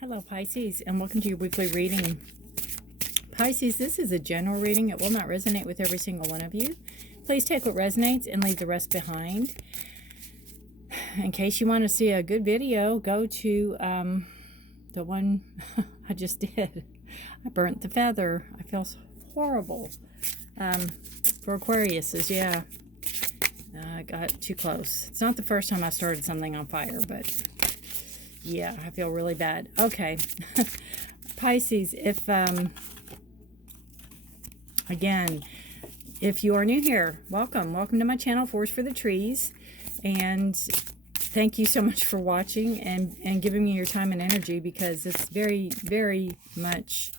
Hello Pisces, and welcome to your weekly reading. Pisces, this is a general reading. It will not resonate with every single one of you. Please take what resonates and leave the rest behind. In case you want to see a good video, go to the one I just did. I burnt the feather. I feel horrible. For Aquariuses, yeah. I got too close. It's not the first time I started something on fire, but yeah, I feel really bad. Okay. Pisces, if, again, if you are new here, welcome. Welcome to my channel, Forest for the Trees. And thank you so much for watching and giving me your time and energy, because it's very, very much,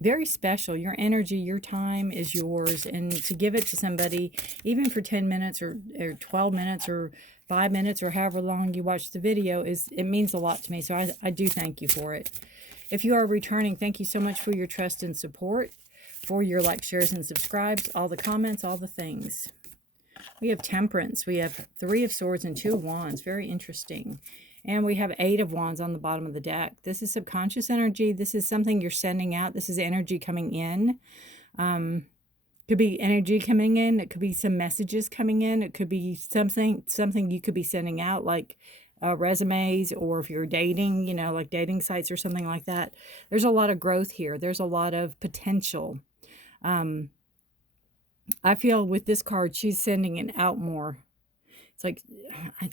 very special. Your energy, your time is yours, and to give it to somebody, even for 10 minutes or 12 minutes or 5 minutes or however long you watch the video, it means a lot to me. So I do thank you for it. If you are returning, thank you so much for your trust and support, for your likes, shares, and subscribes, all the comments, all the things. We have Temperance. We have Three of Swords and Two of Wands. Very interesting. And we have Eight of Wands on the bottom of the deck. This is subconscious energy. This is something you're sending out. This is energy coming in. Could be energy coming in. It could be some messages coming in. It could be something you could be sending out, like resumes, or if you're dating, you know, like dating sites or something like that. There's a lot of growth here. There's a lot of potential. I feel with this card, she's sending it out more. It's like,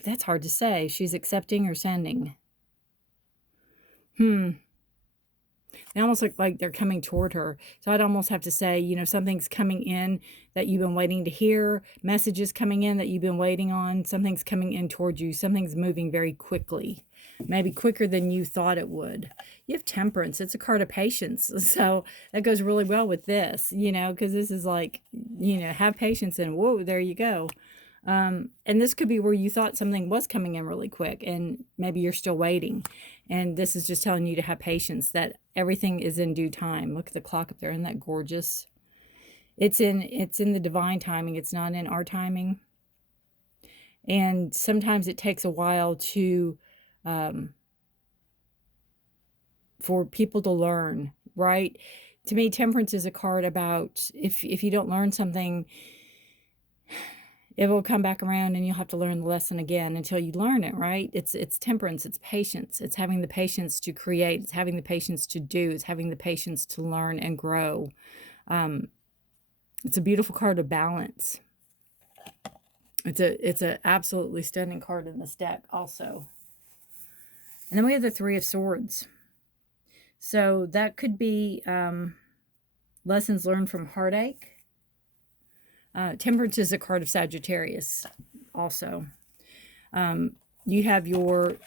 that's hard to say. She's accepting or sending. They almost look like they're coming toward her. So I'd almost have to say, you know, something's coming in that you've been waiting to hear. Messages coming in that you've been waiting on. Something's coming in toward you. Something's moving very quickly. Maybe quicker than you thought it would. You have Temperance. It's a card of patience. So that goes really well with this, you know, because this is like, you know, have patience and whoa, there you go. And this could be where you thought something was coming in really quick and maybe you're still waiting. And this is just telling you to have patience, that everything is in due time. Look at the clock up there. Isn't that gorgeous? It's in the divine timing. It's not in our timing. And sometimes it takes a while to, for people to learn, right? To me, Temperance is a card about if you don't learn something, it will come back around and you'll have to learn the lesson again until you learn it, right? It's temperance, it's patience. It's having the patience to create. It's having the patience to do. It's having the patience to learn and grow. It's a beautiful card of balance. It's a absolutely stunning card in this deck also. And then we have the Three of Swords. So that could be lessons learned from heartache. Temperance is a card of Sagittarius also. You have your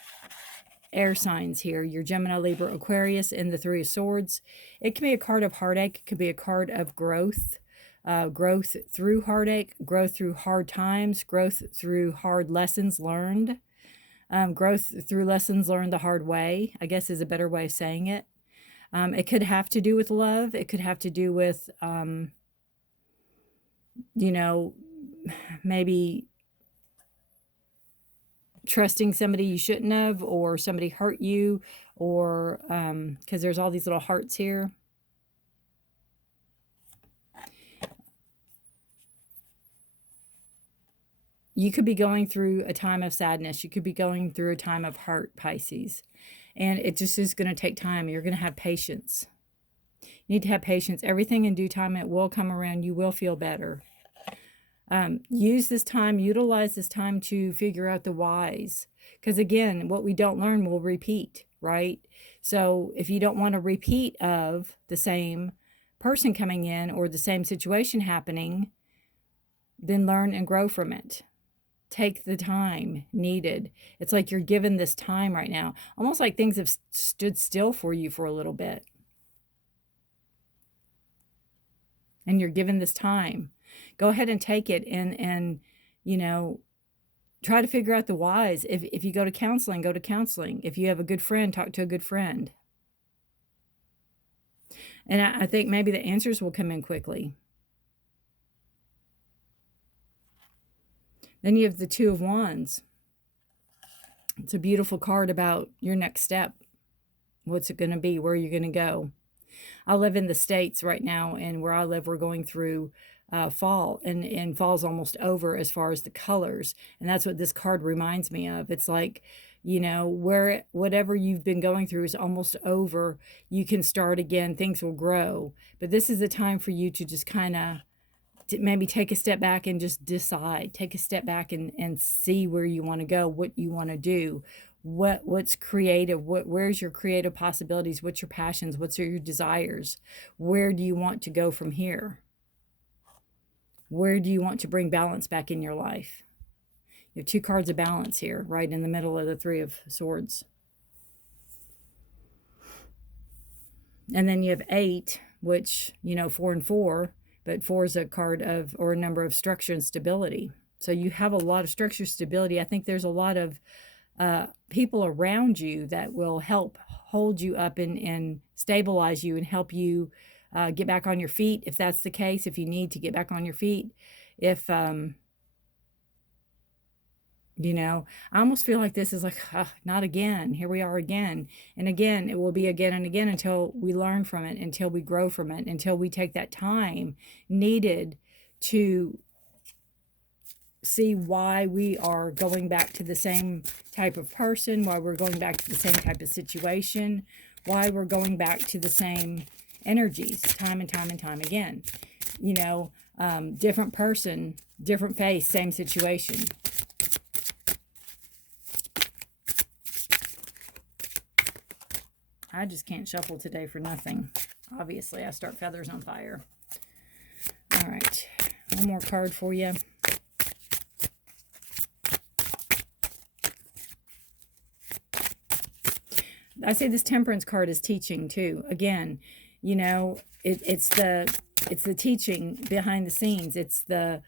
air signs here, your Gemini, Libra, Aquarius, and the Three of Swords. It can be a card of heartache. It could be a card of growth. Growth through heartache, growth through hard times, growth through hard lessons learned. Growth through lessons learned the hard way, I guess is a better way of saying it. It could have to do with love. It could have to do with... you know, maybe trusting somebody you shouldn't have, or somebody hurt you, or because there's all these little hearts here. You could be going through a time of sadness. You could be going through a time of hurt, Pisces. And it just is going to take time. You're going to have patience. You need to have patience. Everything in due time, it will come around. You will feel better. Use this time, utilize this time to figure out the whys. Because again, what we don't learn will repeat, right? So if you don't want a repeat of the same person coming in or the same situation happening, then learn and grow from it. Take the time needed. It's like you're given this time right now. Almost like things have stood still for you for a little bit. And you're given this time. Go ahead and take it and you know, try to figure out the whys. If you go to counseling, go to counseling. If you have a good friend, talk to a good friend. And I think maybe the answers will come in quickly. Then you have the Two of Wands. It's a beautiful card about your next step. What's it going to be? Where are you going to go? I live in the States right now, and where I live, we're going through fall, and fall's almost over as far as the colors. And that's what this card reminds me of. It's like, you know, where whatever you've been going through is almost over. You can start again. Things will grow. But this is the time for you to just kind of maybe take a step back and just decide. Take a step back and see where you want to go, what you want to do. What's creative? Where's your creative possibilities? What's your passions? What's your desires? Where do you want to go from here? Where do you want to bring balance back in your life? You have two cards of balance here, right in the middle of the Three of Swords. And then you have 8, which, you know, 4 and 4, but 4 is a card of, or a number of structure and stability. So you have a lot of structure, stability. I think there's a lot of people around you that will help hold you up and stabilize you and help you get back on your feet, if that's the case, if you need to get back on your feet. If, you know, I almost feel like this is like, not again. Here we are again. And again, it will be again and again until we learn from it, until we grow from it, until we take that time needed to see why we are going back to the same type of person, why we're going back to the same type of situation, why we're going back to the same energies time and time and time again. You know, different person, different face, same situation. I just can't shuffle today for nothing. Obviously, I start feathers on fire. All right, one more card for you. I say this Temperance card is teaching too. Again, you know, it's the teaching behind the scenes. It's the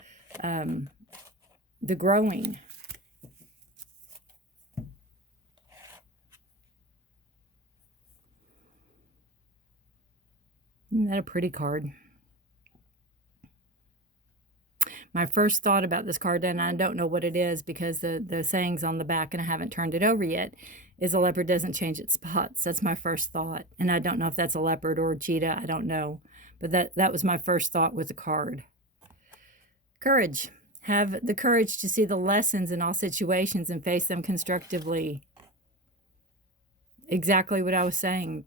growing. Isn't that a pretty card? My first thought about this card, and I don't know what it is because the saying's on the back and I haven't turned it over yet, is a leopard doesn't change its spots. That's my first thought. And I don't know if that's a leopard or a cheetah. I don't know. But that was my first thought with the card. Courage. Have the courage to see the lessons in all situations and face them constructively. Exactly what I was saying.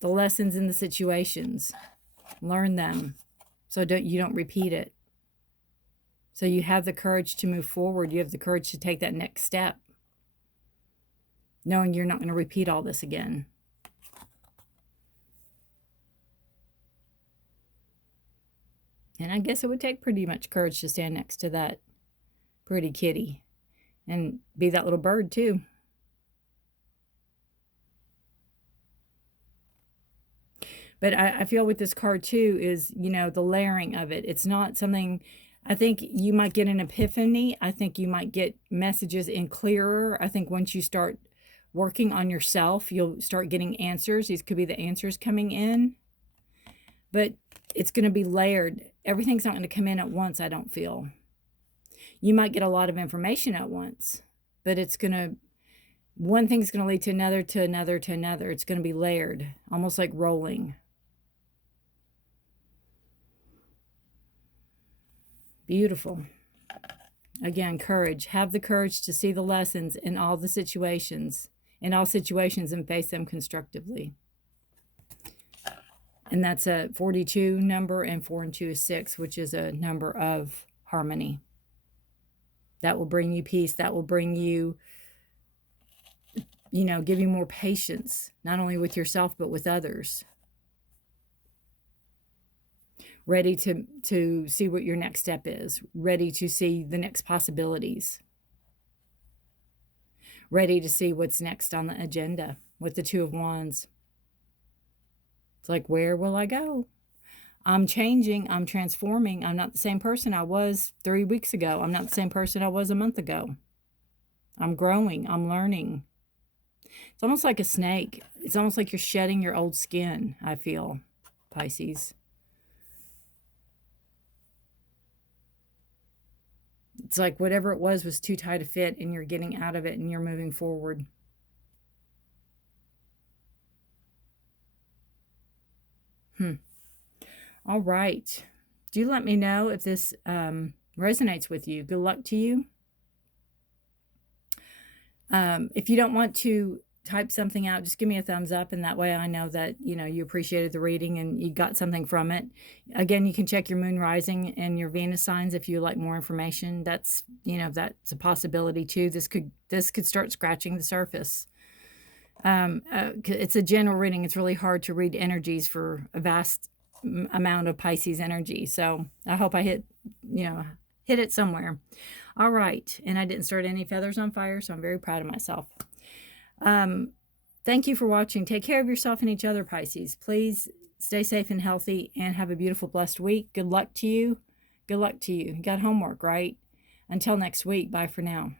The lessons in the situations. Learn them so you don't repeat it. So you have the courage to move forward. You have the courage to take that next step, knowing you're not going to repeat all this again. And I guess it would take pretty much courage to stand next to that pretty kitty and be that little bird too. But I feel with this card too is, you know, the layering of it. It's not something... I think you might get an epiphany. I think you might get messages in clearer. I think once you start working on yourself, you'll start getting answers. These could be the answers coming in. But it's going to be layered. Everything's not going to come in at once, I don't feel. You might get a lot of information at once, but it's going to... one thing's going to lead to another, to another, to another. It's going to be layered, almost like rolling. Beautiful. Again, courage. Have the courage to see the lessons in all the situations, and face them constructively. And that's a 42 number, and 4 and 2 is 6, which is a number of harmony. That will bring you peace. That will bring you, you know, give you more patience, not only with yourself, but with others. Ready to see what your next step is. Ready to see the next possibilities. Ready to see what's next on the agenda with the Two of Wands. It's like, where will I go? I'm changing. I'm transforming. I'm not the same person I was 3 weeks ago. I'm not the same person I was a month ago. I'm growing. I'm learning. It's almost like a snake. It's almost like you're shedding your old skin, I feel, Pisces. It's like whatever it was too tight a fit, and you're getting out of it and you're moving forward. All right. Do let me know if this resonates with you. Good luck to you. If you don't want to type something out, just give me a thumbs up, and that way I know that, you know, you appreciated the reading and you got something from it. Again, you can check your moon rising and your Venus signs if you like more information. That's, you know, that's a possibility too. This could start scratching the surface. It's a general reading. It's really hard to read energies for a vast amount of Pisces energy. So I hope I hit it somewhere. All right. And I didn't start any feathers on fire, so I'm very proud of myself. Thank you for watching. Take care of yourself and each other, Pisces. Please stay safe and healthy and have a beautiful, blessed week. Good luck to you. Good luck to you. You got homework, right? Until next week. Bye for now.